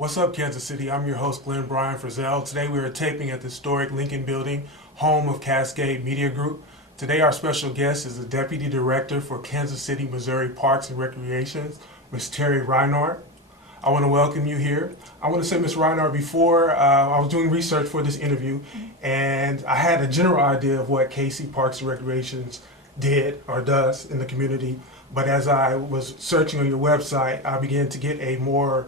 What's up, Kansas City? I'm your host, Glenn Brian Frizell. Today we are taping at the historic Lincoln Building, home of Cascade Media Group. Today our special guest is the Deputy Director for Kansas City, Missouri Parks and Recreations, Ms. Terry Rynard. I want to welcome you here. I want to say, Ms. Rynard, before I was doing research for this interview, and I had a general idea of what KC Parks and Recreations did or does in the community. But as I was searching on your website, I began to get a more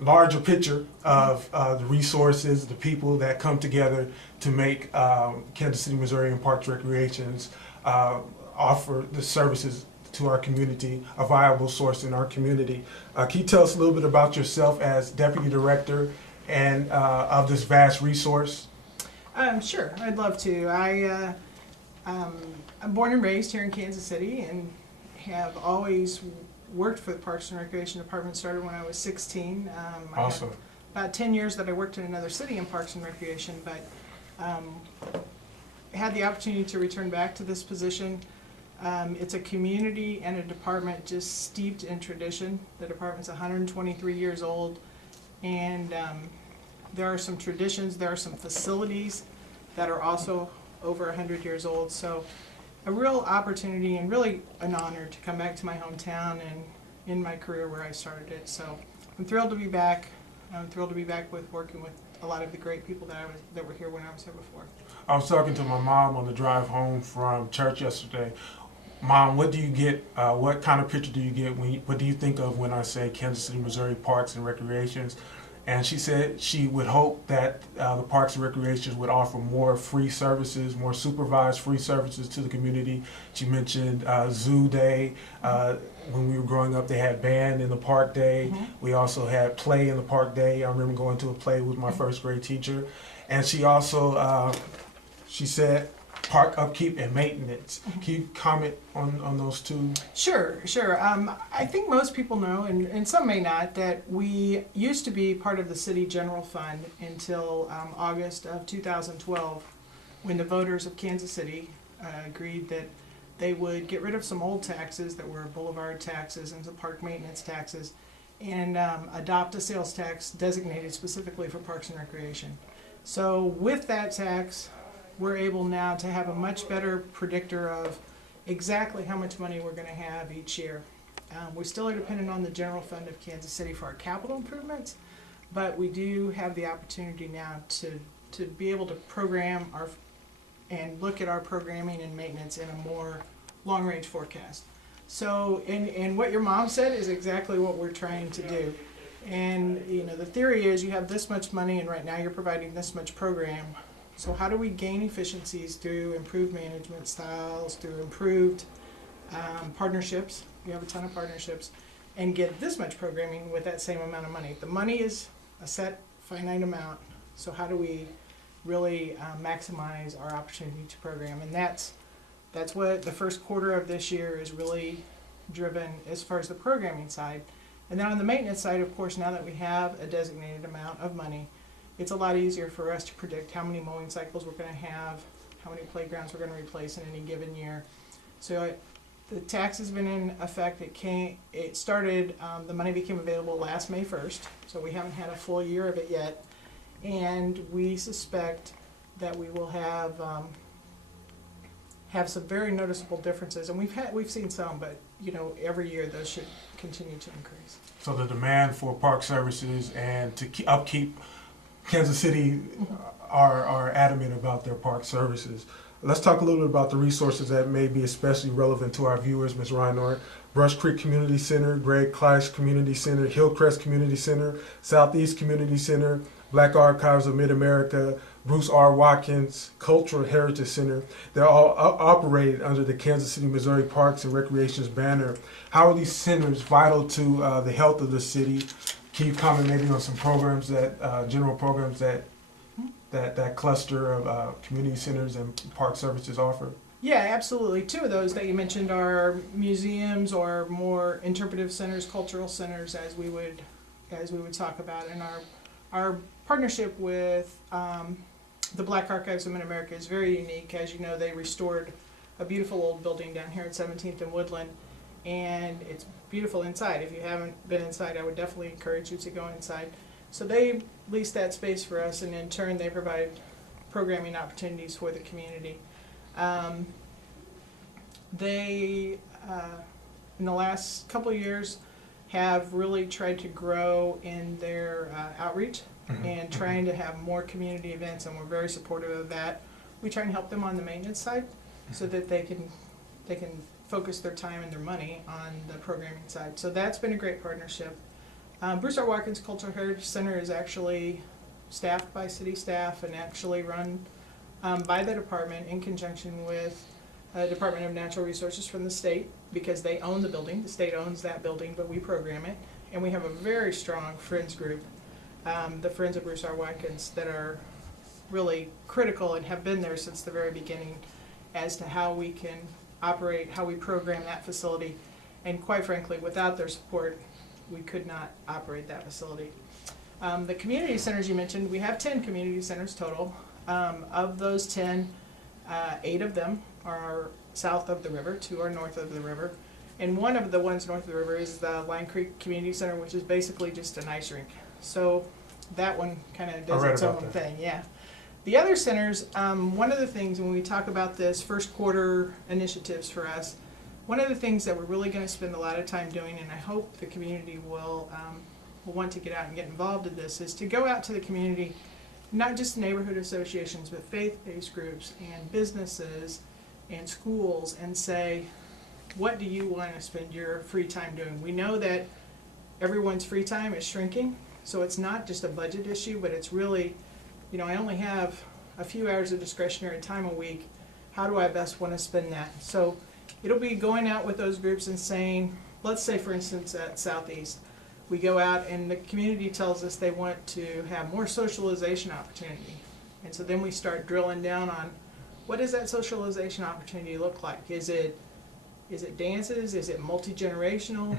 larger picture of the resources, the people that come together to make Kansas City, Missouri and Parks Recreations offer the services to our community, a viable source in our community. Can you tell us a little bit about yourself as Deputy Director and of this vast resource? Sure, I'd love to. I'm born and raised here in Kansas City and have always worked for the Parks and Recreation Department. Started when I was 16. Awesome. I had about 10 years that I worked in another city in Parks and Recreation, but had the opportunity to return back to this position. It's a community and a department just steeped in tradition. The department's 123 years old, and there are some traditions, there are some facilities that are also over 100 years old. So a real opportunity and really an honor to come back to my hometown and in my career where I started it. So I'm thrilled to be back. I'm thrilled to be back with working with a lot of the great people that were here when I was here before. I was talking to my mom on the drive home from church yesterday. Mom, what do you get, what kind of picture do you get, what do you think of when I say Kansas City, Missouri Parks and Recreations? And she said she would hope that the Parks and Recreations would offer more free services, more supervised free services to the community. She mentioned Zoo Day. When we were growing up, they had band in the park day. Mm-hmm. We also had play in the park day. I remember going to a play with my first grade teacher. And she also, she said, park upkeep and maintenance. Can you comment on those two? Sure. I think most people know, and some may not, that we used to be part of the city general fund until August of 2012, when the voters of Kansas City agreed that they would get rid of some old taxes that were boulevard taxes and some park maintenance taxes, and adopt a sales tax designated specifically for parks and recreation. So with that tax, we're able now to have a much better predictor of exactly how much money we're going to have each year. We still are dependent on the general fund of Kansas City for our capital improvements, but we do have the opportunity now to be able to program our and look at our programming and maintenance in a more long-range forecast. So, and what your mom said is exactly what we're trying to do. And the theory is you have this much money, and right now you're providing this much program. So how do we gain efficiencies through improved management styles, through improved partnerships? We have a ton of partnerships, and get this much programming with that same amount of money. The money is a set finite amount, so how do we really maximize our opportunity to program? And that's what the first quarter of this year is really driven as far as the programming side. And then on the maintenance side, of course, now that we have a designated amount of money, it's a lot easier for us to predict how many mowing cycles we're going to have, how many playgrounds we're going to replace in any given year. So the tax has been in effect. It started, the money became available last May 1st, so we haven't had a full year of it yet. And we suspect that we will have some very noticeable differences. And we've seen some, but every year those should continue to increase. So the demand for park services and to upkeep Kansas City are adamant about their park services. Let's talk a little bit about the resources that may be especially relevant to our viewers, Ms. Rynard. Brush Creek Community Center, Greg Clash Community Center, Hillcrest Community Center, Southeast Community Center, Black Archives of Mid-Amerrica, Bruce R. Watkins Cultural Heritage Center. They're all operated under the Kansas City, Missouri Parks and Recreations banner. How are these centers vital to the health of the city? Can you comment maybe on some programs general programs that cluster of community centers and park services offer? Yeah, absolutely. Two of those that you mentioned are museums or more interpretive centers, cultural centers, as we would talk about. And our partnership with the Black Archives of Mid-Amerrica is very unique. As you know, they restored a beautiful old building down here at 17th and Woodland. and it's beautiful inside. If you haven't been inside, I would definitely encourage you to go inside. So they lease that space for us, and in turn they provide programming opportunities for the community. They, in the last couple of years, have really tried to grow in their outreach and trying to have more community events, and we're very supportive of that. We try and help them on the maintenance side so that they can focus their time and their money on the programming side. So that's been a great partnership. Bruce R. Watkins Cultural Heritage Center is actually staffed by city staff and actually run by the department in conjunction with Department of Natural Resources from the state, because they own the building. The state owns that building, but we program it. And we have a very strong Friends group, the Friends of Bruce R. Watkins, that are really critical and have been there since the very beginning as to how we can operate, how we program that facility. And quite frankly, without their support, we could not operate that facility. The community centers you mentioned, we have 10 community centers total. Of those 10, 8 of them are south of the river, 2 are north of the river, and one of the ones north of the river is the Line Creek Community Center, which is basically just an ice rink. So that one kind of does its own thing, yeah. The other centers, one of the things when we talk about this first quarter initiatives for us, one of the things that we're really going to spend a lot of time doing, and I hope the community will want to get out and get involved in this, is to go out to the community, not just neighborhood associations, but faith-based groups and businesses and schools, and say, what do you want to spend your free time doing? We know that everyone's free time is shrinking, so it's not just a budget issue, but it's really, you know, I only have a few hours of discretionary time a week. How do I best want to spend that? So it'll be going out with those groups and saying, let's say for instance at Southeast, we go out and the community tells us they want to have more socialization opportunity. And so then we start drilling down on, what does that socialization opportunity look like? Is it dances? Is it multi-generational?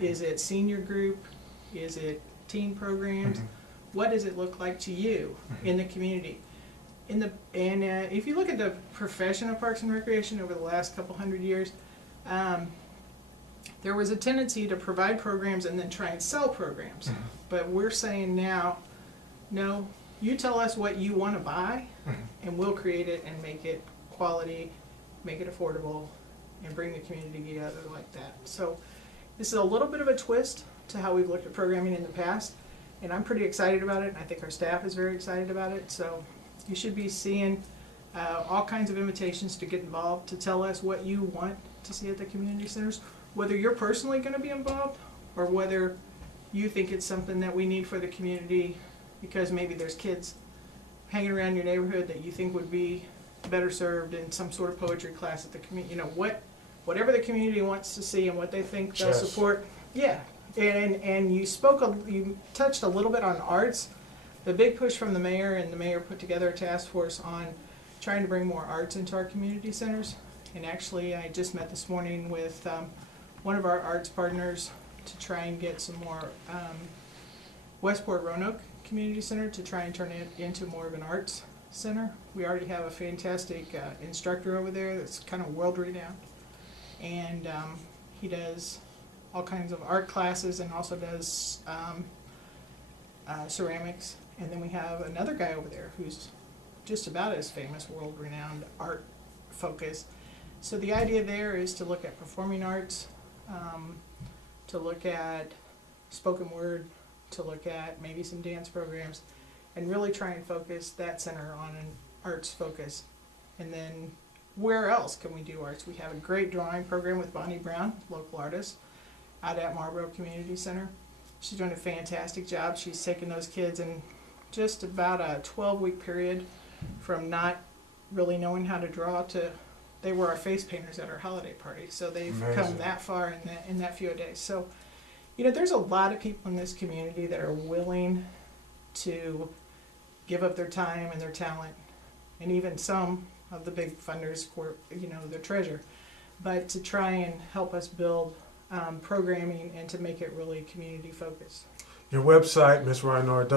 Is it senior group? Is it teen programs? What does it look like to you in the community? If you look at the profession of Parks and Recreation over the last couple hundred years, there was a tendency to provide programs and then try and sell programs. But we're saying now, no, you tell us what you want to buy, and we'll create it and make it quality, make it affordable, and bring the community together like that. So this is a little bit of a twist to how we've looked at programming in the past, and I'm pretty excited about it, and I think our staff is very excited about it. So you should be seeing all kinds of invitations to get involved, to tell us what you want to see at the community centers, whether you're personally going to be involved or whether you think it's something that we need for the community because maybe there's kids hanging around your neighborhood that you think would be better served in some sort of poetry class at the community. You know, whatever the community wants to see and what they think they'll support. Yeah, and you touched a little bit on arts. The big push from the mayor, and the mayor put together a task force on trying to bring more arts into our community centers. And actually, I just met this morning with one of our arts partners to try and get some more Westport Roanoke Community Center to try and turn it into more of an arts center. We already have a fantastic instructor over there that's kind of world-renowned, and he does all kinds of art classes and also does ceramics. And then we have another guy over there who's just about as famous, world-renowned art focus. So the idea there is to look at performing arts, to look at spoken word, to look at maybe some dance programs, and really try and focus that center on an arts focus. And then where else can we do arts? We have a great drawing program with Bonnie Brown, local artist, out at Marlboro Community Center. She's doing a fantastic job. She's taken those kids in just about a 12-week period from not really knowing how to draw to, they were our face painters at our holiday party. So they've come that far in that few days. So, you know, there's a lot of people in this community that are willing to give up their time and their talent, and even some of the big funders, you know, their treasure, but to try and help us build programming and to make it really community focused. Your website, Ms. Rynard,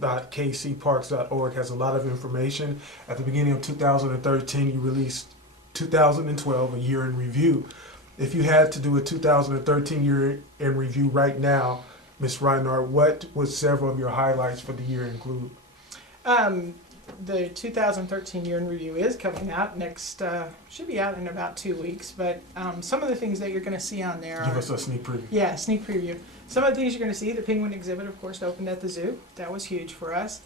www.kcparks.org, has a lot of information. At the beginning of 2013, you released 2012, a year in review. If you had to do a 2013 year in review right now, Ms. Rynard, what would several of your highlights for the year include? The 2013 year in review is coming out next, should be out in about 2 weeks, but some of the things that you're going to see on there Give are, us a sneak preview. yeah, sneak preview. Some of the things you're going to see, the penguin exhibit, of course, opened at the zoo. That was huge for us.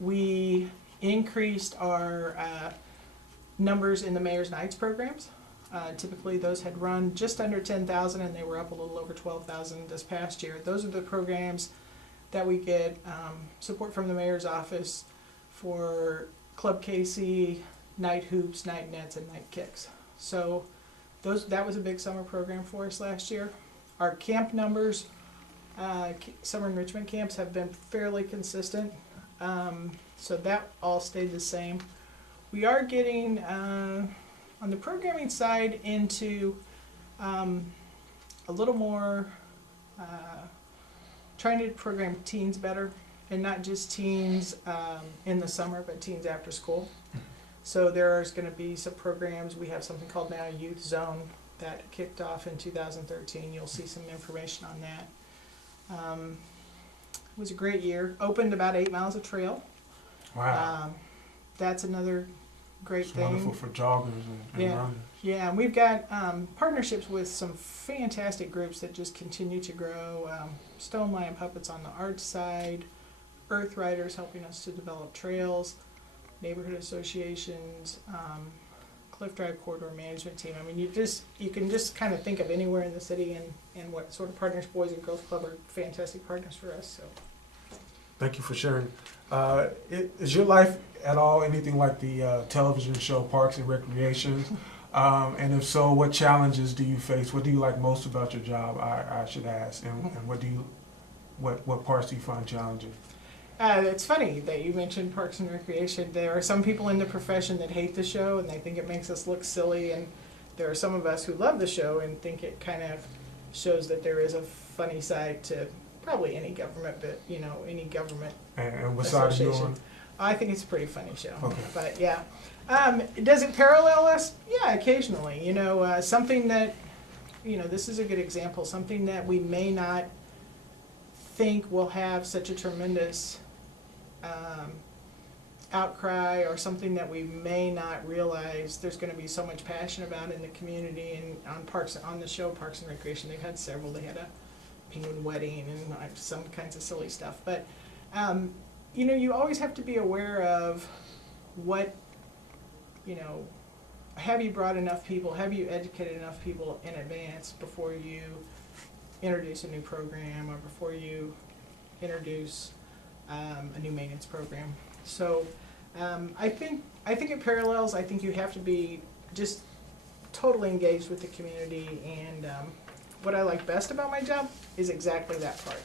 We increased our numbers in the Mayor's Nights programs. Typically those had run just under 10,000 and they were up a little over 12,000 this past year. Those are the programs that we get support from the mayor's office for Club KC, night hoops, night nets, and night kicks. So that was a big summer program for us last year. Our camp numbers, summer enrichment camps, have been fairly consistent. So that all stayed the same. We are getting, on the programming side, into a little more trying to program teens better, and not just teens in the summer, but teens after school. So there's going to be some programs. We have something called now Youth Zone that kicked off in 2013. You'll see some information on that. It was a great year. Opened about 8 miles of trail. Wow. That's another great It's thing. wonderful for joggers and Yeah. runners. Yeah, and we've got partnerships with some fantastic groups that just continue to grow. Stone Lion Puppets on the arts side, Earth Riders helping us to develop trails, neighborhood associations, Cliff Drive Corridor Management Team. I mean, you can just kind of think of anywhere in the city and what sort of partners Boys and Girls Club are fantastic partners for us. So. Thank you for sharing. Is your life at all anything like the television show Parks and Recreation? And if so, what challenges do you face? What do you like most about your job? I should ask. And what parts do you find challenging? It's funny that you mentioned Parks and Recreation. There are some people in the profession that hate the show and they think it makes us look silly, and there are some of us who love the show and think it kind of shows that there is a funny side to probably any government, but any government. And what side are you on? I think it's a pretty funny show. Okay. But yeah, does it parallel us? Yeah, occasionally. Something that, this is a good example. Something that we may not think will have such a tremendous outcry, or something that we may not realize there's going to be so much passion about in the community. And on the show Parks and Recreation, they've had several. They had a penguin wedding and some kinds of silly stuff. But you always have to be aware of what, have you brought enough people, have you educated enough people in advance before you introduce a new program or before you introduce a new maintenance program. So I think it parallels. I think you have to be just totally engaged with the community, and what I like best about my job is exactly that part.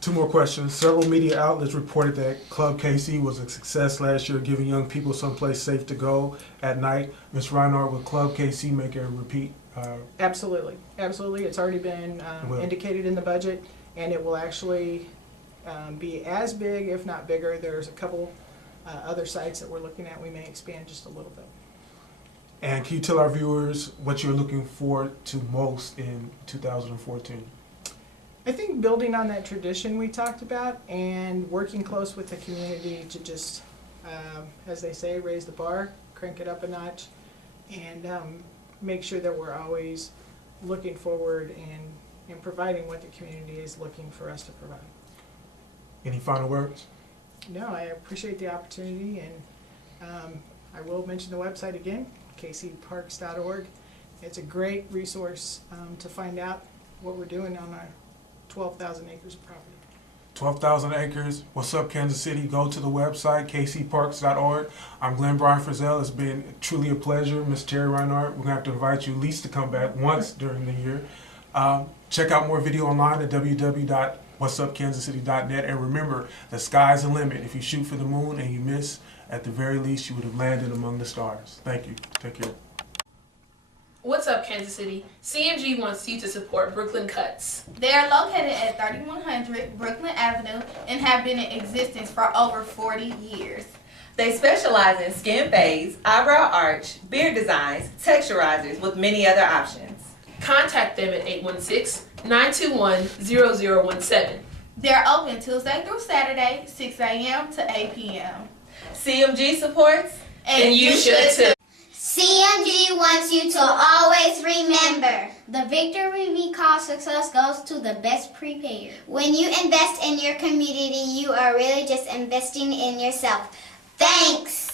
2 more questions. Several media outlets reported that Club KC was a success last year, giving young people someplace safe to go at night. Ms. Rynard, will Club KC make a repeat? Absolutely. Absolutely. It's already been indicated in the budget, and it will actually be as big, if not bigger. There's a couple other sites that we're looking at. We may expand just a little bit. And can you tell our viewers what you're looking forward to most in 2014? I think building on that tradition we talked about and working close with the community to just, as they say, raise the bar, crank it up a notch, and make sure that we're always looking forward and providing what the community is looking for us to provide. Any final words? No, I appreciate the opportunity, and I will mention the website again, kcparks.org. It's a great resource to find out what we're doing on our 12,000 acres of property. 12,000 acres. What's up, Kansas City? Go to the website, kcparks.org. I'm Glenn Brian Frizell. It's been truly a pleasure. Ms. Terry Rynard, we're going to have to invite you at least to come back once during the year. Check out more video online at www.whatsupkansascity.net. And remember, the sky's the limit. If you shoot for the moon and you miss, at the very least, you would have landed among the stars. Thank you. Take care. What's up, Kansas City? CMG wants you to support Brooklyn Cuts. They are located at 3100 Brooklyn Avenue and have been in existence for over 40 years. They specialize in skin fades, eyebrow arch, beard designs, texturizers, with many other options. Contact them at 816-921-0017. They're open Tuesday through Saturday, 6 a.m. to 8 p.m. CMG supports, And you should too. CMG wants you to always remember, the victory we call success goes to the best prepared. When you invest in your community, you are really just investing in yourself. Thanks.